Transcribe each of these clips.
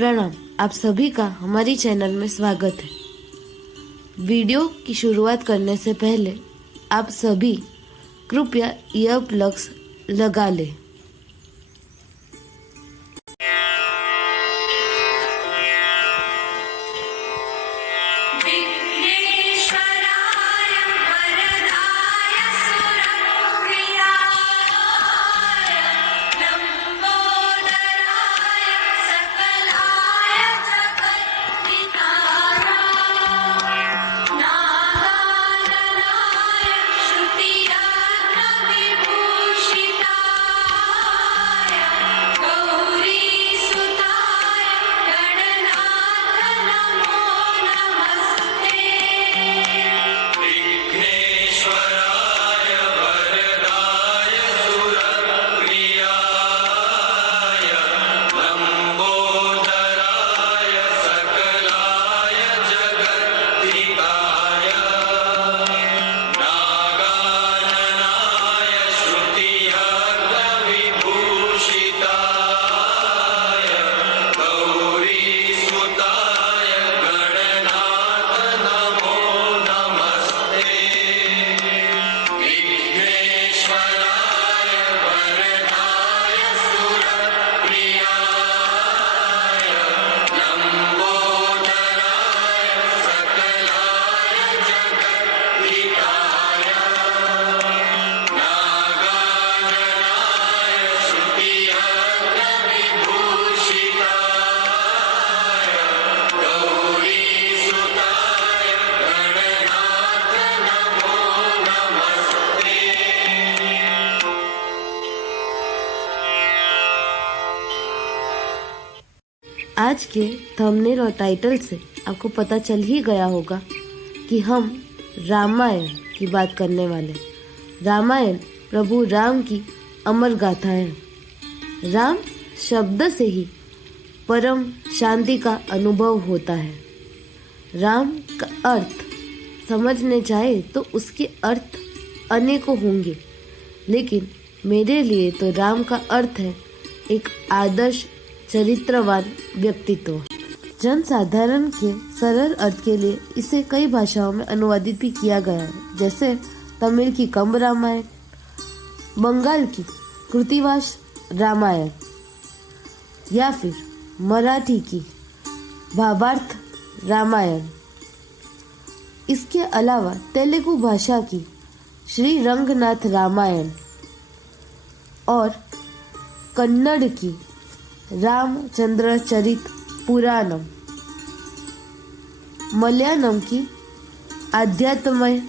प्रणाम, आप सभी का हमारी चैनल में स्वागत है। वीडियो की शुरुआत करने से पहले आप सभी कृपया ईयर प्लग्स लगा लें। आज के थंबनेल और टाइटल से आपको पता चल ही गया होगा कि हम रामायण की बात करने वाले। रामायण प्रभु राम की अमर गाथा है। राम शब्द से ही परम शांति का अनुभव होता है। राम का अर्थ समझने जाए तो उसके अर्थ अनेकों होंगे, लेकिन मेरे लिए तो राम का अर्थ है एक आदर्श चरित्रवान व्यक्तित्व। जनसाधारण के सरल अर्थ के लिए इसे कई भाषाओं में अनुवादित भी किया गया है, जैसे तमिल की कंब रामायण, बंगाल की कृतिवास रामायण या फिर मराठी की भावार्थ रामायण। इसके अलावा तेलुगु भाषा की श्री रंगनाथ रामायण और कन्नड़ की रामचंद्र चरित पुराणम, मलयालम की आध्यात्मय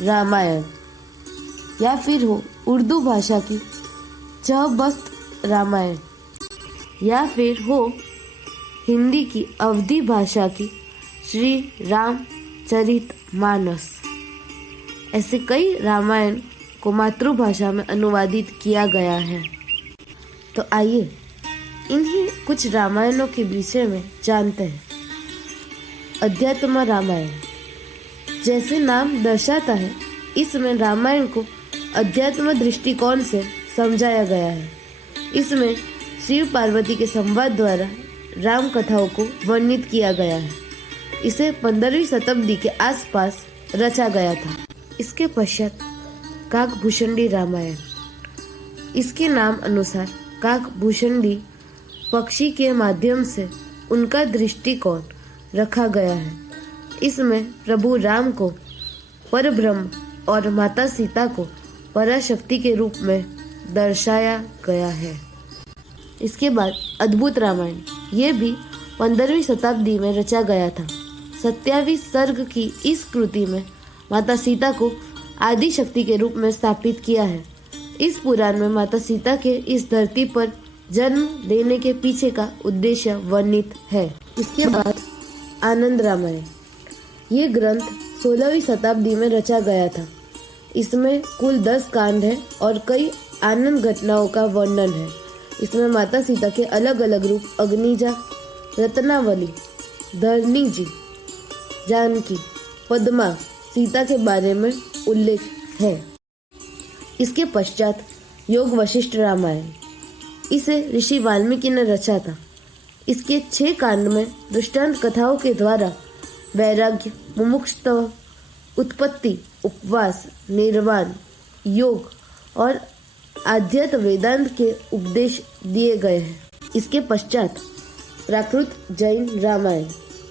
रामायण या फिर हो उर्दू भाषा की चहबस्त रामायण या फिर हो हिंदी की अवधी भाषा की श्री रामचरित मानस। ऐसे कई रामायण को मातृभाषा में अनुवादित किया गया है। तो आइए इन्हीं कुछ रामायणों के विषय में जानते हैं। अध्यात्म रामायण, जैसे नाम दर्शाता है, इसमें रामायण को अध्यात्म दृष्टिकोण से समझाया गया है। इसमें शिव पार्वती के संवाद द्वारा राम कथाओं को वर्णित किया गया है। इसे 15वीं शताब्दी के आसपास रचा गया था। इसके पश्चात काकभूषणी रामायण, इसके नाम अनुसार काकभूषणी पक्षी के माध्यम से उनका दृष्टिकोण रखा गया है। इसमें प्रभु राम को परब्रह्म और माता सीता को पराशक्ति के रूप में दर्शाया गया है। इसके बाद अद्भुत रामायण, ये भी 15वीं शताब्दी में रचा गया था। 27 सर्ग की इस कृति में माता सीता को आदि शक्ति के रूप में स्थापित किया है। इस पुराण में माता सीता के इस धरती पर जन्म लेने के पीछे का उद्देश्य वर्णित है। इसके बाद आनंद रामायण, ये ग्रंथ 16वीं शताब्दी में रचा गया था। इसमें कुल 10 कांड है और कई आनंद घटनाओं का वर्णन है। इसमें माता सीता के अलग अलग रूप अग्निजा, रत्नावली, धरणीजी, जानकी, पद्मा, सीता के बारे में उल्लेख है। इसके पश्चात योग वशिष्ठ रामायण, इसे ऋषि वाल्मीकि ने रचा था। इसके 6 कांड में दृष्टांत कथाओं के द्वारा वैराग्य, मुमुक्षुत्व, उत्पत्ति, उपवास, निर्वाण, योग और आध्यात्म वेदांत के उपदेश दिए गए हैं। इसके पश्चात प्राकृत जैन रामायण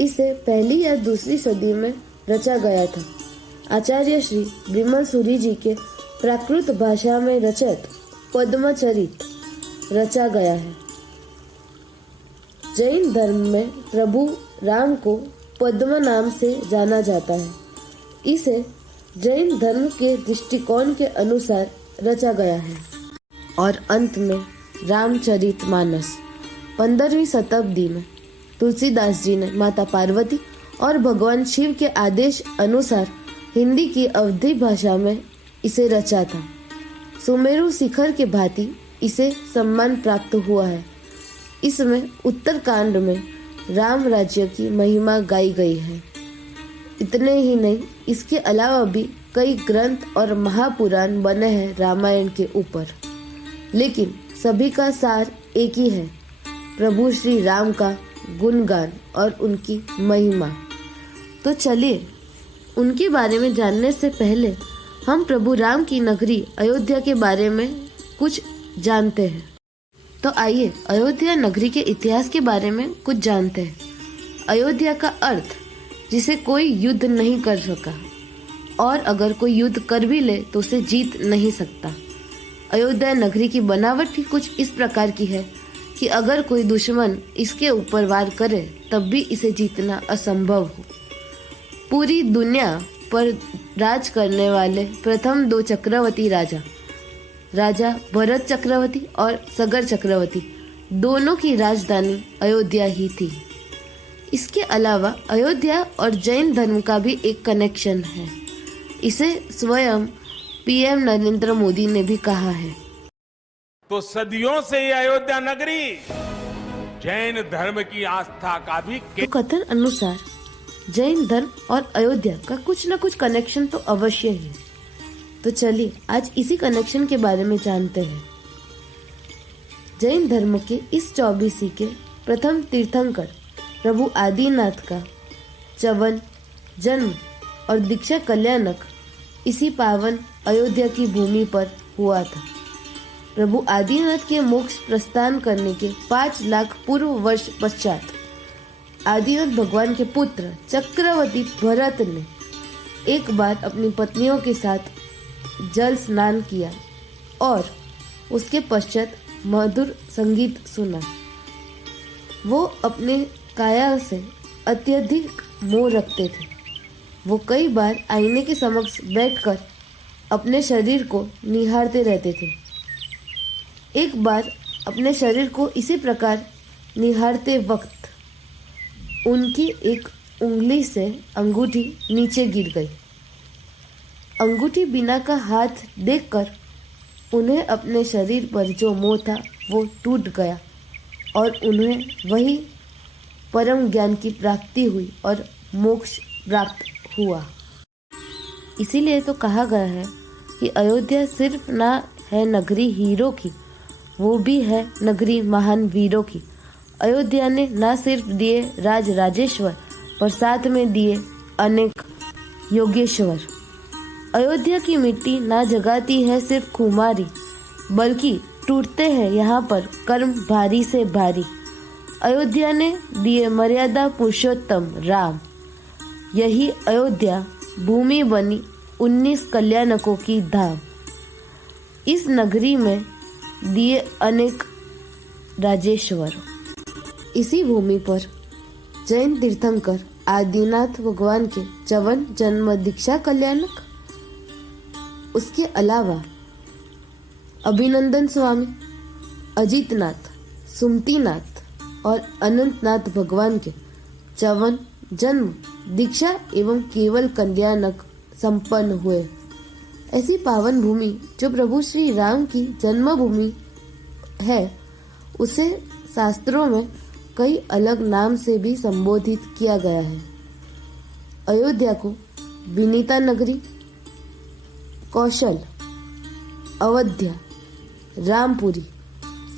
इसे पहली या दूसरी सदी में रचा गया था। आचार्य श्री विमल सूरी जी के प्राकृत भाषा में रचित पद्मचरित रचा गया है। जैन धर्म में प्रभु राम को पद्म नाम से जाना जाता है। इसे जैन धर्म के दृष्टिकोण के अनुसार रचा गया है। और अंत में रामचरितमानस 15वीं शताब्दी में तुलसीदास जी ने माता पार्वती और भगवान शिव के आदेश अनुसार हिंदी की अवधी भाषा में इसे रचा था। सुमेरु शिखर के भांति इसे सम्मान प्राप्त हुआ है। इसमें उत्तर कांड में राम राज्य की महिमा गाई गई है। इतने ही नहीं, इसके अलावा भी कई ग्रंथ और महापुराण बने हैं रामायण के ऊपर, लेकिन सभी का सार एक ही है, प्रभु श्री राम का गुणगान और उनकी महिमा। तो चलिए उनके बारे में जानने से पहले हम प्रभु राम की नगरी अयोध्या के बारे में कुछ जानते हैं। तो आइए अयोध्या नगरी के इतिहास के बारे में कुछ जानते हैं। अयोध्या का अर्थ जिसे कोई युद्ध नहीं कर सका, और अगर कोई युद्ध कर भी ले तो उसे जीत नहीं सकता। अयोध्या नगरी की बनावट ही कुछ इस प्रकार की है कि अगर कोई दुश्मन इसके ऊपर वार करे तब भी इसे जीतना असंभव हो। पूरी दुनिया पर राज करने वाले प्रथम 2 चक्रवर्ती राजा भरत चक्रवर्ती और सगर चक्रवर्ती दोनों की राजधानी अयोध्या ही थी। इसके अलावा अयोध्या और जैन धर्म का भी एक कनेक्शन है। इसे स्वयं पीएम नरेंद्र मोदी ने भी कहा है। तो सदियों से ये अयोध्या नगरी जैन धर्म की आस्था का भी तो कथन अनुसार जैन धर्म और अयोध्या का कुछ न कुछ कनेक्शन तो अवश्य है। तो चलिए आज इसी कनेक्शन के बारे में जानते हैं। जैन धर्म के इस 24 के प्रथम तीर्थंकर प्रभु आदिनाथ का चवन जन्म और दीक्षा कल्याणक इसी पावन अयोध्या की भूमि पर हुआ था। प्रभु आदिनाथ के मोक्ष प्रस्थान करने के 5 लाख पूर्व वर्ष पश्चात आदिनाथ भगवान के पुत्र चक्रवर्ती भरत ने एक बार अपनी पत्नियों के साथ जल स्नान किया और उसके पश्चात मधुर संगीत सुना। वो अपने काया से अत्यधिक मोह रखते थे। वो कई बार आईने के समक्ष बैठकर अपने शरीर को निहारते रहते थे। एक बार अपने शरीर को इसी प्रकार निहारते वक्त उनकी एक उंगली से अंगूठी नीचे गिर गई। अंगूठी बिना का हाथ देखकर उन्हें अपने शरीर पर जो मोह था वो टूट गया और उन्हें वही परम ज्ञान की प्राप्ति हुई और मोक्ष प्राप्त हुआ। इसीलिए तो कहा गया है कि अयोध्या सिर्फ ना है नगरी हीरो की, वो भी है नगरी महान वीरों की। अयोध्या ने ना सिर्फ दिए राज राजेश्वर पर साथ में दिए अनेक योगेश्वर। अयोध्या की मिट्टी ना जगाती है सिर्फ खुमारी, बल्कि टूटते हैं यहाँ पर कर्म भारी से भारी। अयोध्या ने दिए मर्यादा पुरुषोत्तम राम। यही अयोध्या भूमि बनी 19 कल्याणकों की धाम। इस नगरी में दिए अनेक राजेश्वर। इसी भूमि पर जैन तीर्थंकर आदिनाथ भगवान के चवन जन्म दीक्षा कल्याणक, उसके अलावा अभिनंदन स्वामी, अजितनाथ, सुमतिनाथ और अनंतनाथ भगवान के चवन जन्म दीक्षा एवं केवल कल्याणक संपन्न हुए। ऐसी पावन भूमि जो प्रभु श्री राम की जन्मभूमि है, उसे शास्त्रों में कई अलग नाम से भी संबोधित किया गया है। अयोध्या को विनीता नगरी, कौशल, अवध्या, रामपुरी,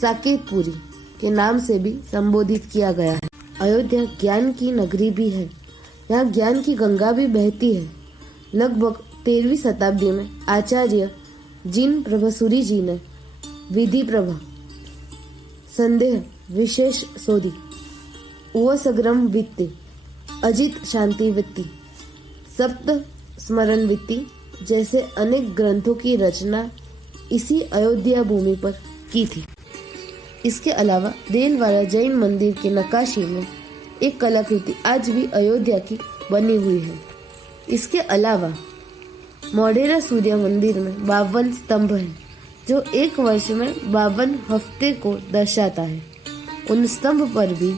साकेतपुरी, के नाम से भी संबोधित किया गया है। अयोध्या ज्ञान की नगरी भी है। यहाँ ज्ञान की गंगा भी बहती है। लगभग 13वीं शताब्दी में आचार्य जिन प्रभसूरी जी ने विधि प्रभा, संदेह विशेष सोधी, उवसग्रम वित्ति, अजित शांति वित्ति, सप्त स्मरण वित्ति जैसे अनेक ग्रंथों की रचना इसी अयोध्या भूमि पर की थी। इसके अलावा देलवाड़ा जैन मंदिर के नक्काशी में एक कलाकृति आज भी अयोध्या की बनी हुई है। इसके अलावा मोढेरा सूर्य मंदिर में 52 स्तंभ हैं, जो एक वर्ष में 52 हफ्ते को दर्शाता है। उन स्तंभ पर भी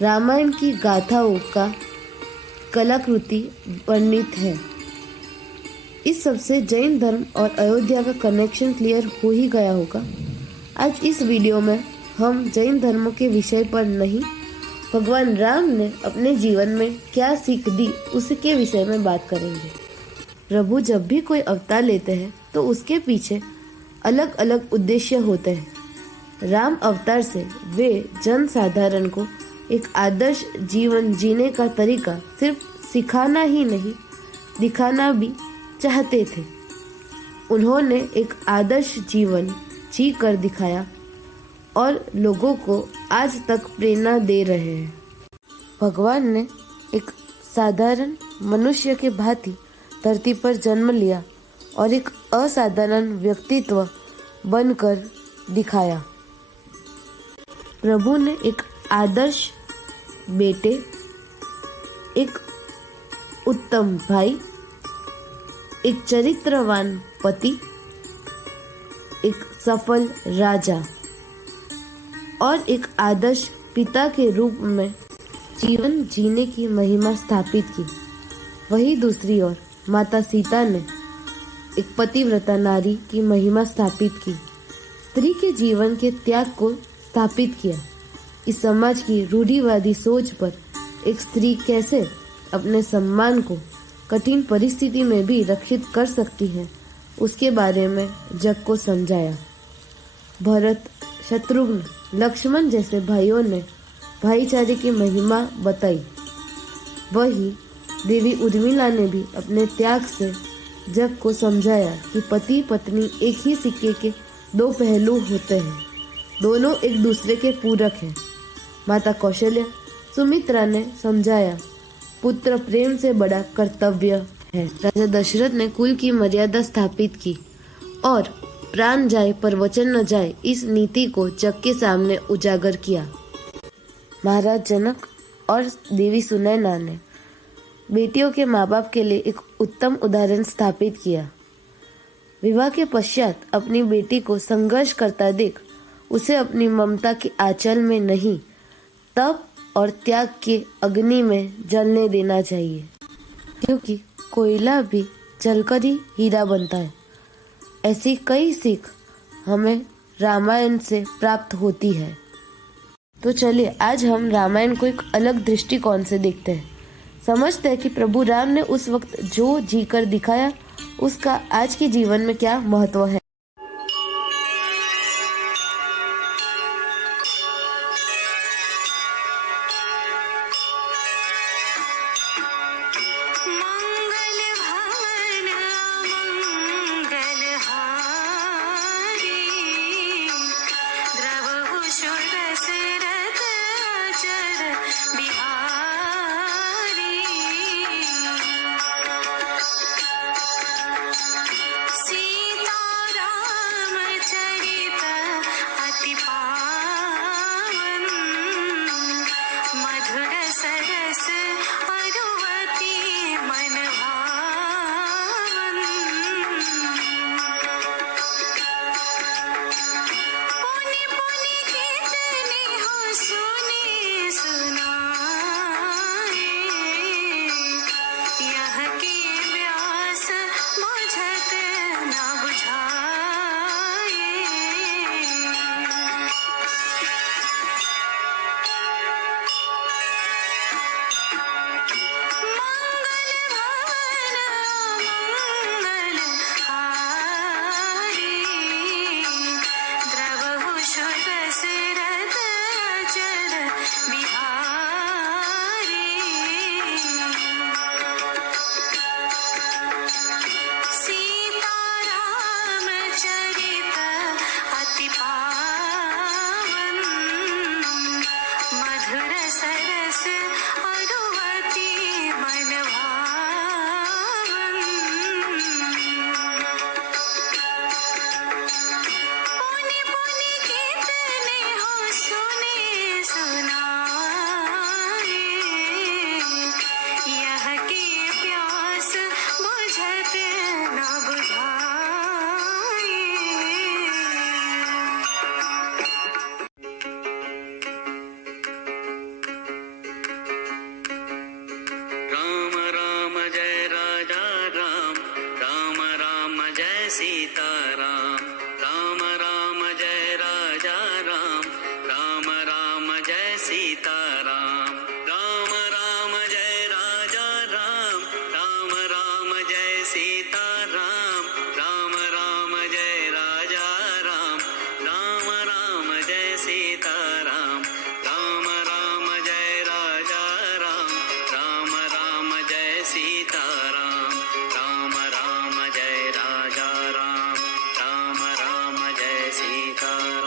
रामायण की गाथाओं का कलाकृति वर्णित है। इस सबसे जैन धर्म और अयोध्या का कनेक्शन क्लियर हो ही गया होगा। आज इस वीडियो में हम जैन धर्म के विषय पर नहीं, भगवान राम ने अपने जीवन में क्या सीख दी उसके विषय में बात करेंगे। प्रभु जब भी कोई अवतार लेते हैं तो उसके पीछे अलग अलग उद्देश्य होते हैं। राम अवतार से वे जन साधारण को एक आदर्श जीवन जीने का तरीका सिर्फ सिखाना ही नहीं, दिखाना भी चाहते थे। उन्होंने एक आदर्श जीवन जी कर दिखाया और लोगों को आज तक प्रेरणा दे रहे हैं। भगवान ने एक साधारण मनुष्य के भांति धरती पर जन्म लिया और एक असाधारण व्यक्तित्व बनकर दिखाया। प्रभु ने एक आदर्श बेटे, एक उत्तम भाई, एक चरित्रवान पति, एक सफल राजा और एक आदर्श पिता के रूप में जीवन जीने की महिमा स्थापित की। वही दूसरी ओर माता सीता ने एक पतिव्रता नारी की महिमा स्थापित की, स्त्री के जीवन के त्याग को स्थापित किया। इस समाज की रूढ़िवादी सोच पर एक स्त्री कैसे अपने सम्मान को कठिन परिस्थिति में भी रक्षित कर सकती है, उसके बारे में जग को समझाया। भरत, शत्रुघ्न, लक्ष्मण जैसे भाइयों ने भाईचारे की महिमा बताई। वही देवी उर्मिला ने भी अपने त्याग से जग को समझाया कि पति पत्नी एक ही सिक्के के दो पहलू होते हैं, दोनों एक दूसरे के पूरक हैं। माता कौशल्या, सुमित्रा ने समझाया पुत्र प्रेम से बड़ा कर्तव्य है। राजा दशरथ ने कुल की मर्यादा स्थापित की और प्राण जाए पर वचन न जाए इस नीति को जग के सामने उजागर किया। महाराज जनक और देवी सुनैना ने बेटियों के माँ बाप के लिए एक उत्तम उदाहरण स्थापित किया। विवाह के पश्चात अपनी बेटी को संघर्ष करता देख उसे अपनी ममता के आंचल में नहीं, तप और त्याग के अग्नि में जलने देना चाहिए, क्योंकि कोयला भी जलकर ही हीरा बनता है। ऐसी कई सीख हमें रामायण से प्राप्त होती है। तो चलिए आज हम रामायण को एक अलग दृष्टिकोण से देखते हैं, समझते हैं कि प्रभु राम ने उस वक्त जो जी कर दिखाया उसका आज के जीवन में क्या महत्व है। दशरथ सीताराम राम राम जय राजा राम राम राम जय सीताराम राम राम जय राजा राम राम राम जय सीताराम राम राम जय राजा राम राम राम जय सीताराम राम राम जय राजा राम राम राम जय सीताराम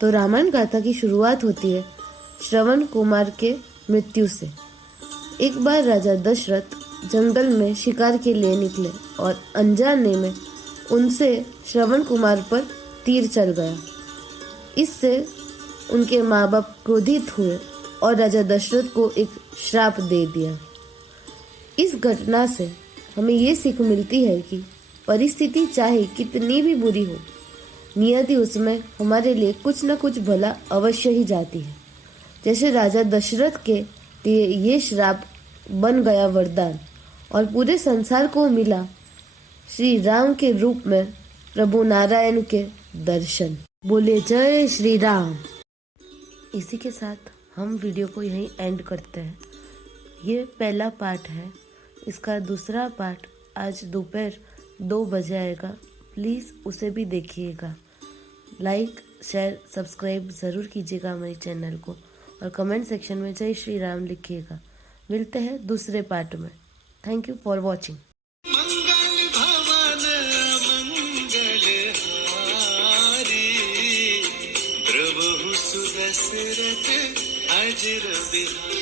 तो रामायण गाथा की शुरुआत होती है श्रवण कुमार के मृत्यु से। एक बार राजा दशरथ जंगल में शिकार के लिए निकले और अनजाने में उनसे श्रवण कुमार पर तीर चल गया। इससे उनके माँ बाप क्रोधित हुए और राजा दशरथ को एक श्राप दे दिया। इस घटना से हमें ये सीख मिलती है कि परिस्थिति चाहे कितनी भी बुरी हो, नियति उसमें हमारे लिए कुछ न कुछ भला अवश्य ही जाती है। जैसे राजा दशरथ के लिए ये श्राप बन गया वरदान और पूरे संसार को मिला श्री राम के रूप में प्रभु नारायण के दर्शन। बोले जय श्री राम। इसी के साथ हम वीडियो को यहीं एंड करते हैं। ये पहला पार्ट है, इसका दूसरा पार्ट आज दोपहर 2 बजे आएगा। प्लीज़ उसे भी देखिएगा। लाइक शेयर सब्सक्राइब ज़रूर कीजिएगा हमारे चैनल को और कमेंट सेक्शन में जय श्री राम लिखिएगा। मिलते हैं दूसरे पार्ट में। Thank you for watching. मंगल भवन मंगल हारी, प्रभु सुदशरथ अजर बिहारी।